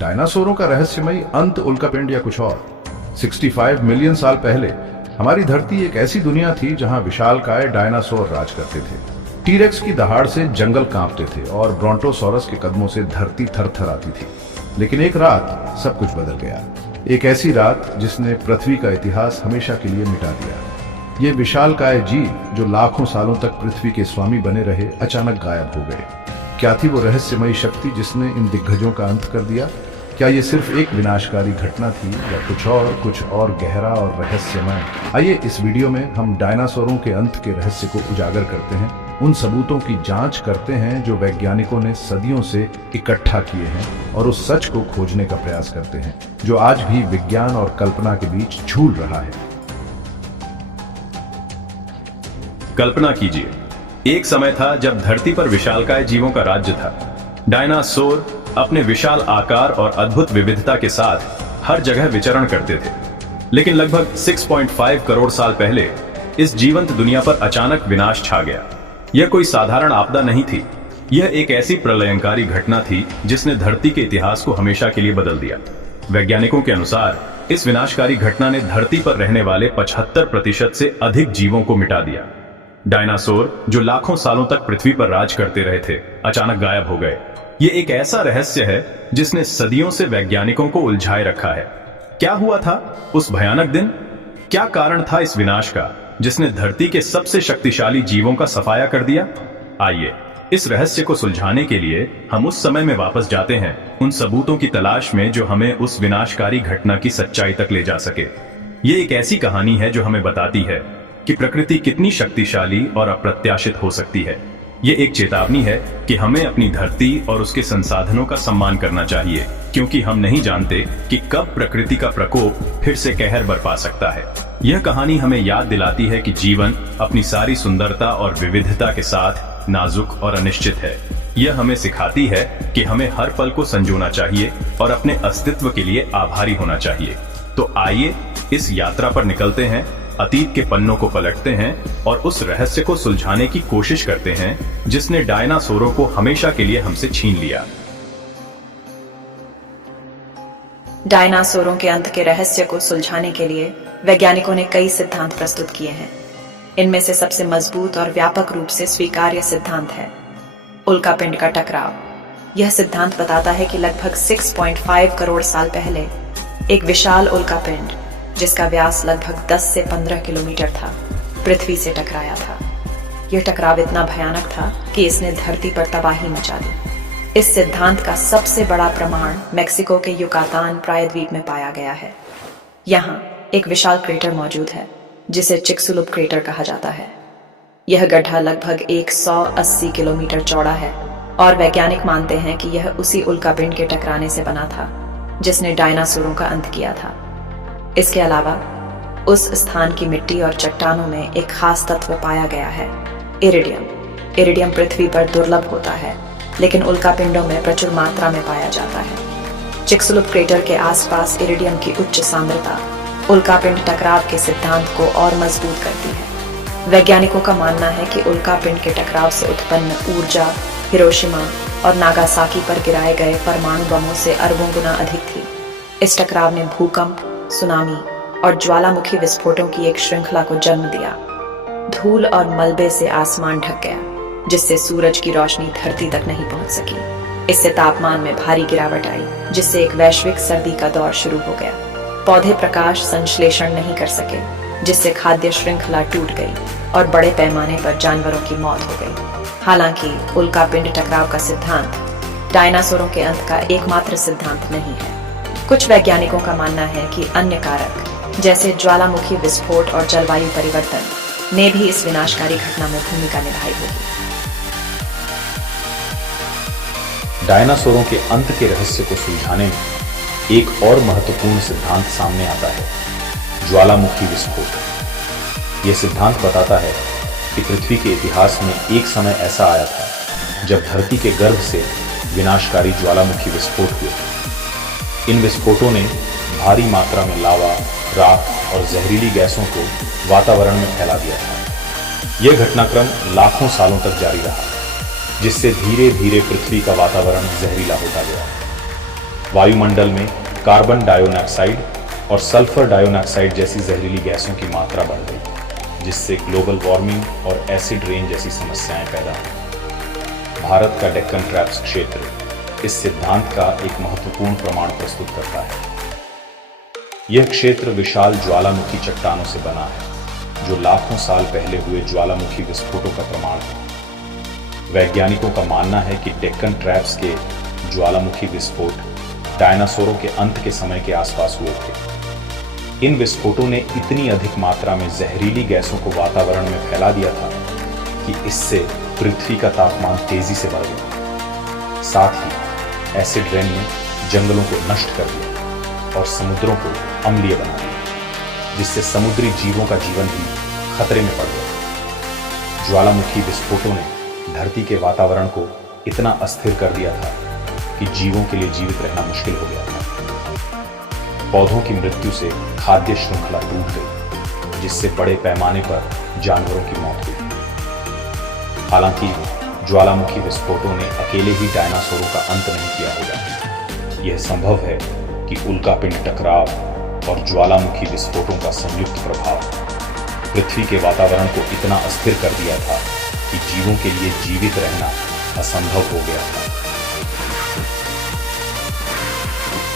डायनासोरों का रहस्यमयी अंत उल्कापिंड या कुछ और। 65 मिलियन साल पहले हमारी धरती एक ऐसी दुनिया थी जहां विशालकाय डायनासोर राज करते थे। टीरेक्स की दहाड़ से जंगल कांपते थे और ब्रोंटोसॉरस के कदमों से धरती थरथराती थी। लेकिन एक रात सब कुछ बदल गया। एक ऐसी रात जिसने पृथ्वी का इतिहास हमेशा के लिए मिटा दिया। ये विशालकाय जीव जो लाखों सालों तक पृथ्वी के स्वामी बने रहे, अचानक गायब हो गए। क्या थी वो रहस्यमयी शक्ति जिसने इन दिग्गजों का अंत कर दिया? क्या ये सिर्फ एक विनाशकारी घटना थी या कुछ और गहरा और रहस्यमय? आइए इस वीडियो में हम डायनासोरों के अंत के रहस्य को उजागर करते हैं, उन सबूतों की जांच करते हैं जो वैज्ञानिकों ने सदियों से इकट्ठा किए हैं और उस सच को खोजने का प्रयास करते हैं जो आज भी विज्ञान और कल्पना के बीच झूल रहा है। कल्पना कीजिए, एक समय था जब धरती पर विशालकाय जीवों का राज्य था। डायनासोर अपने विशाल आकार और अद्भुत विविधता के साथ हर जगह विचरण करते थे। लेकिन लगभग 6.5 करोड़ साल पहले इस जीवंत दुनिया पर अचानक विनाश छा गया। यह कोई साधारण आपदा नहीं थी, यह एक ऐसी प्रलयंकारी घटना थी जिसने धरती के इतिहास को हमेशा के लिए बदल दिया। वैज्ञानिकों के अनुसार इस विनाशकारी घटना ने धरती पर रहने वाले 75% से अधिक जीवों को मिटा दिया। डायनासोर जो लाखों सालों तक पृथ्वी पर राज करते रहे थे, अचानक गायब हो गए। ये एक ऐसा रहस्य है जिसने सदियों से वैज्ञानिकों को उलझाए रखा है। क्या हुआ था उस भयानक दिन? क्या कारण था इस विनाश का जिसने धरती के सबसे शक्तिशाली जीवों का सफाया कर दिया? आइए इस रहस्य को सुलझाने के लिए हम उस समय में वापस जाते हैं, उन सबूतों की तलाश में जो हमें उस विनाशकारी घटना की सच्चाई तक ले जा सके। ये एक ऐसी कहानी है जो हमें बताती है कि प्रकृति कितनी शक्तिशाली और अप्रत्याशित हो सकती है। ये एक चेतावनी है कि हमें अपनी धरती और उसके संसाधनों का सम्मान करना चाहिए, क्योंकि हम नहीं जानते कि कब प्रकृति का प्रकोप फिर से कहर बरपा सकता है। यह कहानी हमें याद दिलाती है कि जीवन अपनी सारी सुंदरता और विविधता के साथ नाजुक और अनिश्चित है। यह हमें सिखाती है कि हमें हर पल को संजोना चाहिए और अपने अस्तित्व के लिए आभारी होना चाहिए। तो आइए इस यात्रा पर निकलते हैं, अतीत के पन्नों को पलटते हैं और उस रहस्य को सुलझाने की कोशिश करते हैं जिसने डायनासोरों को हमेशा के लिए हमसे छीन लिया। डायनासोरों के अंत के रहस्य को सुलझाने के लिए वैज्ञानिकों ने कई सिद्धांत प्रस्तुत किए हैं। इनमें से सबसे मजबूत और व्यापक रूप से स्वीकार्य सिद्धांत है उल्कापिंड का टकराव। यह सिद्धांत बताता है कि लगभग 6.5 करोड़ साल पहले एक विशाल उल्कापिंड जिसका व्यास लगभग 10 से 15 किलोमीटर था, पृथ्वी से टकराया था। यह टकराव इतना भयानक था कि इसने धरती पर तबाही मचा दी। इस सिद्धांत का सबसे बड़ा प्रमाण मेक्सिको के युकातान प्रायद्वीप में पाया गया है। यहाँ एक विशाल क्रेटर मौजूद है जिसे चिक्सुलुप क्रेटर कहा जाता है। यह गड्ढा लगभग 180 किलोमीटर चौड़ा है और वैज्ञानिक मानते हैं कि यह उसी उल्कापिंड के टकराने से बना था जिसने डायनासोरों का अंत किया था। इसके अलावा उस स्थान की मिट्टी और चट्टानों में एक खास तत्व पाया गया है, इरिडियम। इरिडियम पृथ्वी पर दुर्लभ होता है लेकिन उल्कापिंडों में प्रचुर मात्रा में पाया जाता है। चिक्सुलुप क्रेटर के आसपास इरिडियम की उच्च सांद्रता उल्कापिंड टकराव के सिद्धांत को और मजबूत करती है। वैज्ञानिकों का मानना है कि उल्कापिंड के टकराव से उत्पन्न ऊर्जा हिरोशिमा और नागासाकी पर गिराए गए परमाणु बमों से अरबों गुना अधिक थी। इस टकराव ने भूकंप, सुनामी और ज्वालामुखी विस्फोटों की एक श्रृंखला को जन्म दिया। धूल और मलबे से आसमान ढक गया जिससे सूरज की रोशनी धरती तक नहीं पहुंच सकी। इससे तापमान में भारी गिरावट आई जिससे एक वैश्विक सर्दी का दौर शुरू हो गया। पौधे प्रकाश संश्लेषण नहीं कर सके जिससे खाद्य श्रृंखला टूट गई और बड़े पैमाने पर जानवरों की मौत हो गई। हालांकि उल्कापिंड टकराव का सिद्धांत डायनासोरों के अंत का एकमात्र सिद्धांत नहीं है। कुछ वैज्ञानिकों का मानना है कि अन्य कारक जैसे ज्वालामुखी विस्फोट और जलवायु परिवर्तन ने भी इस विनाशकारी घटना में भूमिका निभाई होगी। डायनासोरों के अंत के रहस्य को सुलझाने में एक और महत्वपूर्ण सिद्धांत सामने आता है, ज्वालामुखी विस्फोट। यह सिद्धांत बताता है कि पृथ्वी के इतिहास में एक समय ऐसा आया था जब धरती के गर्भ से विनाशकारी ज्वालामुखी विस्फोट हुए। इन विस्फोटों ने भारी मात्रा में लावा, राख और जहरीली गैसों को वातावरण में फैला दिया था। यह घटनाक्रम लाखों सालों तक जारी रहा, जिससे धीरे धीरे पृथ्वी का वातावरण जहरीला होता गया। वायुमंडल में कार्बन डाइऑक्साइड और सल्फर डाइऑक्साइड जैसी जहरीली गैसों की मात्रा बढ़ गई, जिससे ग्लोबल वार्मिंग और एसिड रेन जैसी समस्याएं पैदा हुई। भारत का डेक्कन ट्रैप्स क्षेत्र इस सिद्धांत का एक महत्वपूर्ण प्रमाण प्रस्तुत करता है। यह क्षेत्र विशाल ज्वालामुखी चट्टानों से बना है, जो लाखों साल पहले हुए ज्वालामुखी विस्फोटों का प्रमाण है। वैज्ञानिकों का मानना है कि डेक्कन ट्रैप्स के ज्वालामुखी विस्फोट डायनासोरों के अंत के समय के आसपास हुए थे। इन विस्फोटों ने इतनी अधिक मात्रा में जहरीली गैसों को वातावरण में फैला दिया था कि इससे पृथ्वी का तापमान तेजी से बढ़ गया। साथ ही एसिड रेन ने जंगलों को नष्ट कर दिया और समुद्रों को अम्लीय बना दिया, जिससे समुद्री जीवों का जीवन भी खतरे में पड़ गया। ज्वालामुखी विस्फोटों ने धरती के वातावरण को इतना अस्थिर कर दिया था कि जीवों के लिए जीवित रहना मुश्किल हो गया था। पौधों की मृत्यु से खाद्य श्रृंखला टूट गई, जिससे बड़े पैमाने पर जानवरों की मौत हुई। हालांकि ज्वालामुखी विस्फोटों ने अकेले ही डायनासोरों का अंत नहीं किया होगा। यह संभव है कि उल्कापिंड टकराव और ज्वालामुखी विस्फोटों का संयुक्त प्रभाव पृथ्वी के वातावरण को इतना अस्थिर कर दिया था कि जीवों के लिए जीवित रहना असंभव हो गया था।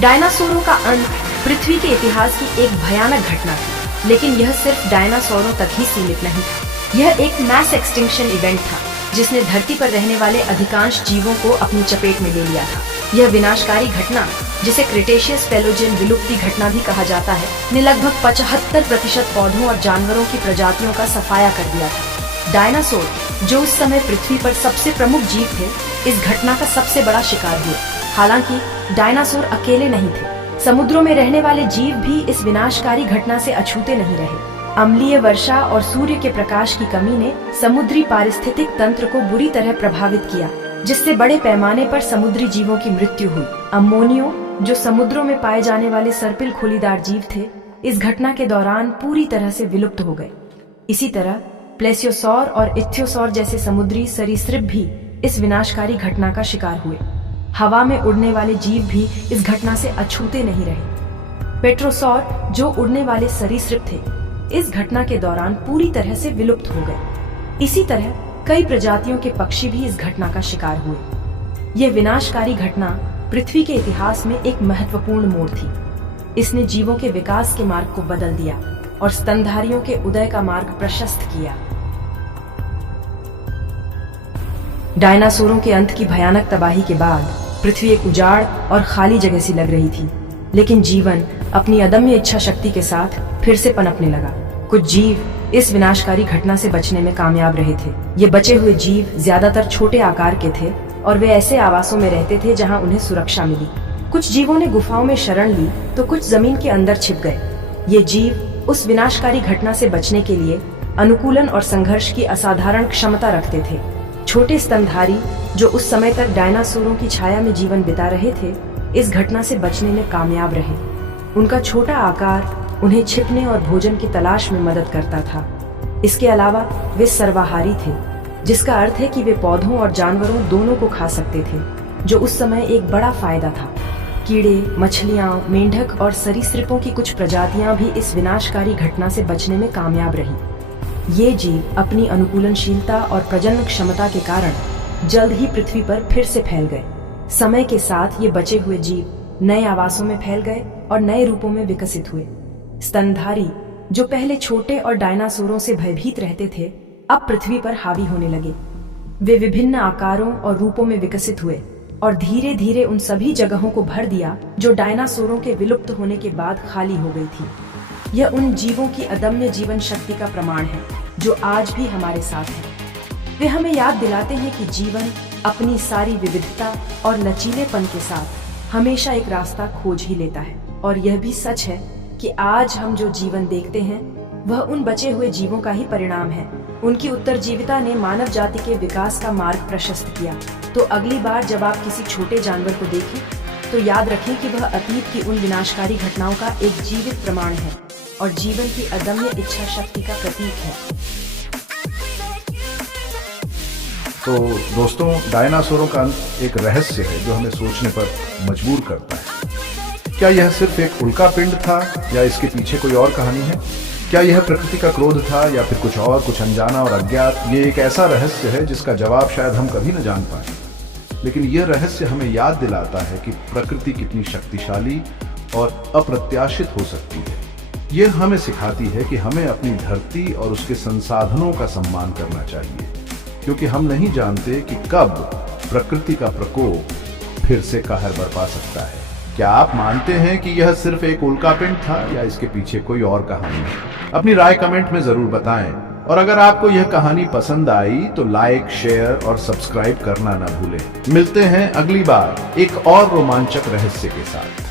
डायनासोरों का अंत पृथ्वी के इतिहास की एक भयानक घटना थी, लेकिन यह सिर्फ डायनासोरों तक ही सीमित नहीं था। यह एक मैस एक्सटिंक्शन इवेंट था, जिसने धरती पर रहने वाले अधिकांश जीवों को अपनी चपेट में ले लिया था। यह विनाशकारी घटना, जिसे क्रिटेशियस पेलोजियन विलुप्ति घटना भी कहा जाता है, ने लगभग 75% पौधों और जानवरों की प्रजातियों का सफाया कर दिया था। डायनासोर, जो उस समय पृथ्वी पर सबसे प्रमुख जीव थे, इस घटना का सबसे बड़ा शिकार हुए। हालांकि डायनासोर अकेले नहीं थे। समुद्रों में रहने वाले जीव भी इस विनाशकारी घटना से अछूते नहीं रहे। अम्लीय वर्षा और सूर्य के प्रकाश की कमी ने समुद्री पारिस्थितिक तंत्र को बुरी तरह प्रभावित किया, जिससे बड़े पैमाने पर समुद्री जीवों की मृत्यु हुई। अम्मोनियो, जो समुद्रों में पाए जाने वाले सर्पिल खोलीदार जीव थे, इस घटना के दौरान पूरी तरह से विलुप्त हो गए। इसी तरह प्लेसियोसौर और इच्थियोसौर जैसे समुद्री सरीसृप भी इस विनाशकारी घटना का शिकार हुए। हवा में उड़ने वाले जीव भी इस घटना से अछूते नहीं रहे। पेट्रोसौर, जो उड़ने वाले सरीसृप थे, इस घटना के दौरान पूरी तरह से विलुप्त हो गए। इसी तरह कई प्रजातियों के पक्षी भी इस घटना का शिकार हुए। यह विनाशकारी घटना पृथ्वी के इतिहास में एक महत्वपूर्ण मोड़ थी। इसने जीवों के विकास के मार्ग को बदल दिया और स्तनधारियों के उदय का मार्ग प्रशस्त किया। डायनासोरों के अंत की भयानक तबाही के बाद पृथ्वी एक उजाड़ और खाली जगह सी लग रही थी, लेकिन जीवन अपनी अदम्य इच्छा शक्ति के साथ फिर से पनपने लगा। कुछ जीव इस विनाशकारी घटना से बचने में कामयाब रहे थे। ये बचे हुए जीव ज्यादातर छोटे आकार के थे और वे ऐसे आवासों में रहते थे जहां उन्हें सुरक्षा मिली। कुछ जीवों ने गुफाओं में शरण ली तो कुछ जमीन के अंदर छिप गए। ये जीव उस विनाशकारी घटना से बचने के लिए अनुकूलन और संघर्ष की असाधारण क्षमता रखते थे। छोटे स्तनधारी, जो उस समय तक डायनासोरों की छाया में जीवन बिता रहे थे, इस घटना से बचने में कामयाब रहे। उनका छोटा आकार उन्हें छिपने और भोजन की तलाश में मदद करता था। इसके अलावा वे सर्वाहारी थे, जिसका अर्थ है कि वे पौधों और जानवरों दोनों को खा सकते थे, जो उस समय एक बड़ा फायदा था। कीड़े, मछलियां, मेंढक और सरीसृपों की कुछ प्रजातियां भी इस विनाशकारी घटना से बचने में कामयाब रही। ये जीव अपनी अनुकूलनशीलता और प्रजनन क्षमता के कारण जल्द ही पृथ्वी पर फिर से फैल गए। समय के साथ ये बचे हुए जीव नए आवासों में फैल गए और नए रूपों में विकसित हुए। स्तनधारी, जो पहले छोटे और डायनासोरों से भयभीत रहते थे, अब पृथ्वी पर हावी होने लगे। वे विभिन्न आकारों और रूपों में विकसित हुए और धीरे धीरे उन सभी जगहों को भर दिया जो डायनासोरों के विलुप्त होने के बाद खाली हो गई थी। यह उन जीवों की अदम्य जीवन शक्ति का प्रमाण है जो आज भी हमारे साथ है। वे हमें याद दिलाते हैं कि जीवन अपनी सारी विविधता और लचीलेपन के साथ हमेशा एक रास्ता खोज ही लेता है। और यह भी सच है कि आज हम जो जीवन देखते हैं वह उन बचे हुए जीवों का ही परिणाम है। उनकी उत्तरजीविता ने मानव जाति के विकास का मार्ग प्रशस्त किया। तो अगली बार जब आप किसी छोटे जानवर को देखें तो याद रखें कि वह अतीत की उन विनाशकारी घटनाओं का एक जीवित प्रमाण है और जीवन की अदम्य इच्छा शक्ति का प्रतीक है। तो दोस्तों, डायनासोरों का अंत एक रहस्य है जो हमें सोचने पर मजबूर करता है। क्या यह सिर्फ एक उल्का पिंड था या इसके पीछे कोई और कहानी है? क्या यह प्रकृति का क्रोध था या फिर कुछ और, कुछ अनजाना और अज्ञात? ये एक ऐसा रहस्य है जिसका जवाब शायद हम कभी न जान पाए, लेकिन यह रहस्य हमें याद दिलाता है कि प्रकृति कितनी शक्तिशाली और अप्रत्याशित हो सकती है। यह हमें सिखाती है कि हमें अपनी धरती और उसके संसाधनों का सम्मान करना चाहिए, क्योंकि हम नहीं जानते कि कब प्रकृति का प्रकोप फिर से कहर बरपा सकता है। क्या आप मानते हैं कि यह सिर्फ एक उल्कापिंड था या इसके पीछे कोई और कहानी है? अपनी राय कमेंट में जरूर बताएं, और अगर आपको यह कहानी पसंद आई तो लाइक, शेयर और सब्सक्राइब करना ना भूलें। मिलते हैं अगली बार एक और रोमांचक रहस्य के साथ।